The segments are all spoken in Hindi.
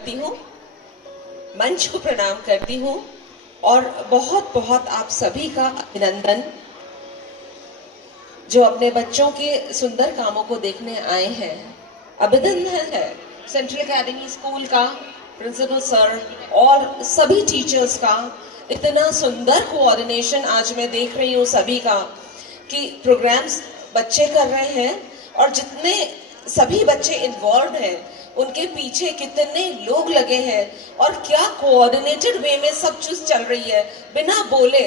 करती हूँ, मंच को प्रणाम करती हूँ और बहुत बहुत आप सभी का अभिनंदन जो अपने बच्चों के सुंदर कामों को देखने आए हैं। अभिनंदन है सेंट्रल एकेडमी स्कूल का, प्रिंसिपल सर और सभी टीचर्स का। इतना सुंदर कोऑर्डिनेशन आज मैं देख रही हूँ सभी का कि प्रोग्राम्स बच्चे कर रहे हैं और जितने सभी बच्चे इन्वॉल्व हैं उनके पीछे कितने लोग लगे हैं और क्या कोऑर्डिनेटेड वे में सब चीज चल रही है, बिना बोले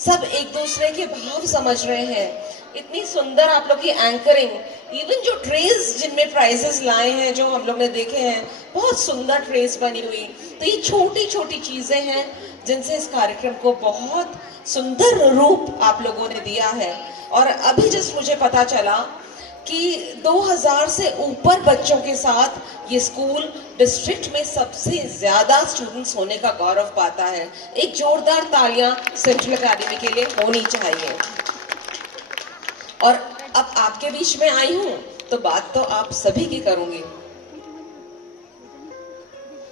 सब एक दूसरे के भाव समझ रहे हैं। इतनी सुंदर आप लोग की एंकरिंग, इवन जो ट्रेस जिनमें प्राइजेस लाए हैं जो हम लोग ने देखे हैं, बहुत सुंदर ट्रेस बनी हुई। तो ये छोटी छोटी चीजें हैं जिनसे इस कार्यक्रम को बहुत सुंदर रूप आप लोगों ने दिया है। और अभी जस्ट मुझे पता चला कि 2000 से ऊपर बच्चों के साथ ये स्कूल डिस्ट्रिक्ट में सबसे ज्यादा स्टूडेंट्स होने का गौरव पाता है। एक जोरदार तालियां सेंट्रल एकेडमी के लिए होनी चाहिए। और अब आपके बीच में आई हूं तो बात तो आप सभी की करूंगी।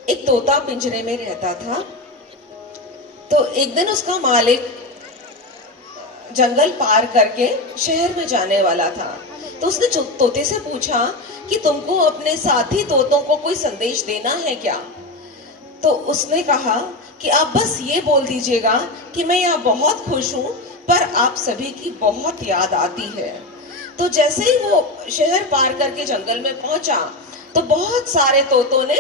एक तोता पिंजरे में रहता था, तो एक दिन उसका मालिक जंगल पार करके शहर में जाने वाला था। तो उसने तोते से पूछा कि तुमको अपने साथी तोतों को कोई संदेश देना है क्या? तो उसने कहा कि आप बस ये बोल दीजिएगा कि मैं यहाँ बहुत खुश हूँ पर आप सभी की बहुत याद आती है। तो जैसे ही वो शहर पार करके जंगल में पहुंचा तो बहुत सारे तोतों ने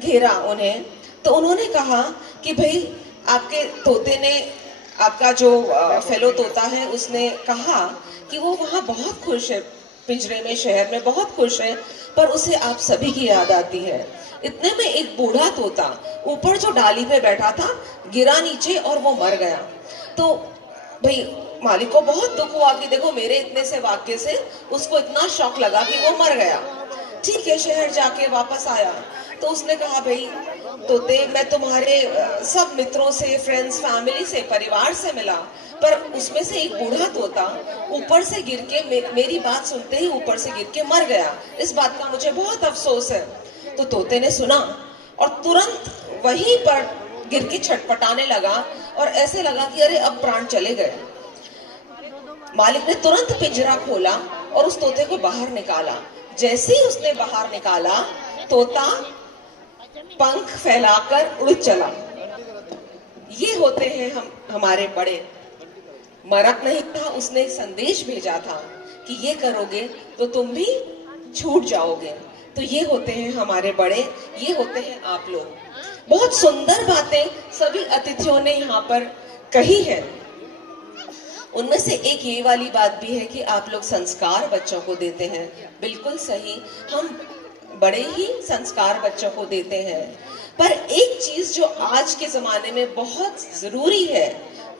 घेरा उन्हें। तो उन्होंने कहा कि भाई आपके तोते ने, आपका जो फेलो तोता है उसने कहा कि वो वहां बहुत खुश है, पिंजरे में शहर में बहुत खुश है, पर उसे आप सभी की याद आती है। इतने में एक बूढ़ा तोता ऊपर जो डाली पे बैठा था गिरा नीचे और वो मर गया। तो भाई मालिक को बहुत दुख हुआ कि देखो मेरे इतने से वाक्य से उसको इतना शौक लगा कि वो मर गया। ठीक है, शहर जाके वापस आया तो उसने कहा भाई तोते, मैं तुम्हारे सब मित्रों से, फ्रेंड्स, फैमिली से, परिवार से मिला, पर उसमें से एक बूढ़ा तोता ऊपर से गिर के मेरी बात सुनते ही ऊपर से गिर के मर गया। इस बात का मुझे बहुत अफसोस है। तो तोते ने सुना और तुरंत वहीं पर गिर के छटपटाने लगा और ऐसे लगा कि अरे अब प्राण चले गए। मालिक ने तुरंत पिंजरा खोला और उस तोते को बाहर निकाला। जैसे ही उसने बाहर निकाला तोता पंख फैलाकर उड़ चला। ये होते हैं हमारे बड़े। मरत नहीं था, उसने एक संदेश भेजा था कि ये करोगे तो तुम भी छूट जाओगे। तो ये होते हैं हमारे बड़े, ये होते हैं आप लोग। बहुत सुंदर बातें सभी अतिथियों ने यहाँ पर कही है। उनमें से एक ये वाली बात भी है कि आप लोग संस्कार बच्चों को देते हैं। बिल्कुल सही, हम बड़े ही संस्कार बच्चों को देते हैं। पर एक चीज जो आज के जमाने में बहुत जरूरी है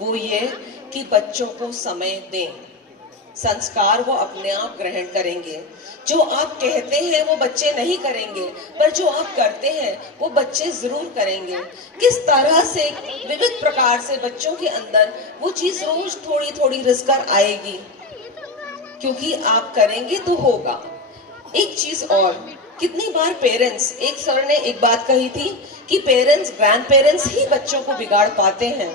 वो ये कि बच्चों को समय दें। संस्कार वो अपने आप ग्रहण करेंगे। जो आप कहते हैं वो बच्चे नहीं करेंगे, पर जो आप करते हैं वो बच्चे जरूर करेंगे। किस तरह से विविध प्रकार से बच्चों के अंदर वो चीज रोज थोड़ी थोड़ी रिसकर आएगी, क्योंकि आप करेंगे तो होगा। एक चीज और, कितनी बार पेरेंट्स, एक सर ने एक बात कही थी कि पेरेंट्स, ग्रैंड पेरेंट्स ही बच्चों को बिगाड़ पाते हैं।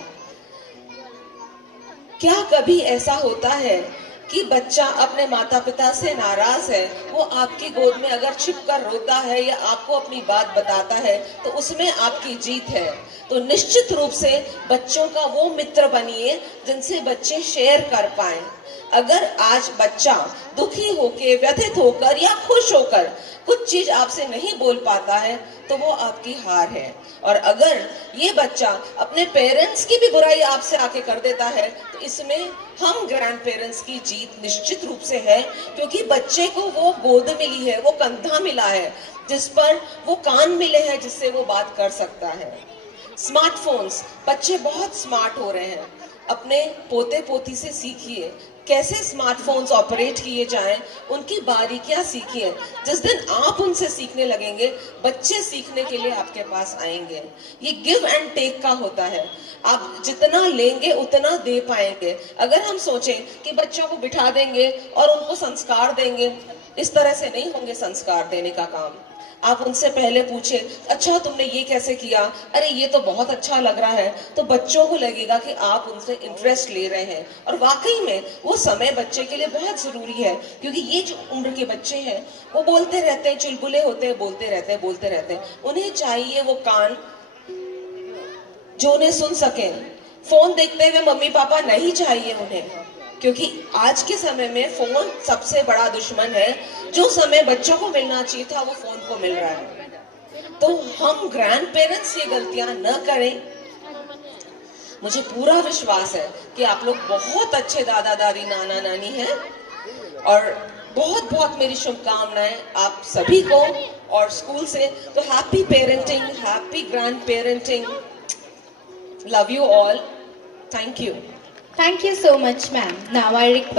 क्या कभी ऐसा होता है कि बच्चा अपने माता पिता से नाराज है, वो आपकी गोद में अगर छिपकर रोता है या आपको अपनी बात बताता है तो उसमें आपकी जीत है। तो निश्चित रूप से बच्चों का वो मित्र बनिए जिनसे बच्चे शेयर कर पाए। अगर आज बच्चा दुखी होकर, व्यथित होकर या खुश होकर कुछ चीज आपसे नहीं बोल पाता है तो वो आपकी हार है। और अगर ये बच्चा अपने पेरेंट्स की भी बुराई आपसे आके कर देता है तो इसमें हम ग्रैंड पेरेंट्स की जीत निश्चित रूप से है, क्योंकि बच्चे को वो गोद मिली है, वो कंधा मिला है जिस पर वो कान मिले हैं जिससे वो बात कर सकता है। स्मार्टफोन्स, बच्चे बहुत स्मार्ट हो रहे हैं। अपने पोते पोती से सीखिए कैसे स्मार्टफोन्स ऑपरेट किए जाएं, उनकी बारीकियां सीखिए। जिस दिन आप उनसे सीखने लगेंगे बच्चे सीखने के लिए आपके पास आएंगे। ये गिव एंड टेक का होता है, आप जितना लेंगे उतना दे पाएंगे। अगर हम सोचें कि बच्चों को बिठा देंगे और उनको संस्कार देंगे, इस तरह से नहीं होंगे संस्कार देने का काम। आप उनसे पहले पूछे, अच्छा तुमने ये कैसे किया, अरे ये तो बहुत अच्छा लग रहा है, तो बच्चों को लगेगा कि आप उनसे इंटरेस्ट ले रहे हैं। और वाकई में वो समय बच्चे के लिए बहुत जरूरी है, क्योंकि ये जो उम्र के बच्चे हैं वो बोलते रहते हैं, चुलबुले होते हैं, बोलते रहते हैं। उन्हें चाहिए वो कान जो उन्हें सुन सके। फोन देखते हुए मम्मी पापा नहीं चाहिए उन्हें, क्योंकि आज के समय में फोन सबसे बड़ा दुश्मन है। जो समय बच्चों को मिलना चाहिए था वो फोन को मिल रहा है। तो हम ग्रैंड पेरेंट्स ये गलतियां न करें। मुझे पूरा विश्वास है कि आप लोग बहुत अच्छे दादा दादी नाना नानी हैं, और बहुत बहुत मेरी शुभकामनाएं आप सभी को और स्कूल से। तो happy parenting, happy grand parenting, love you all, thank you. Thank you so much, ma'am. Now I request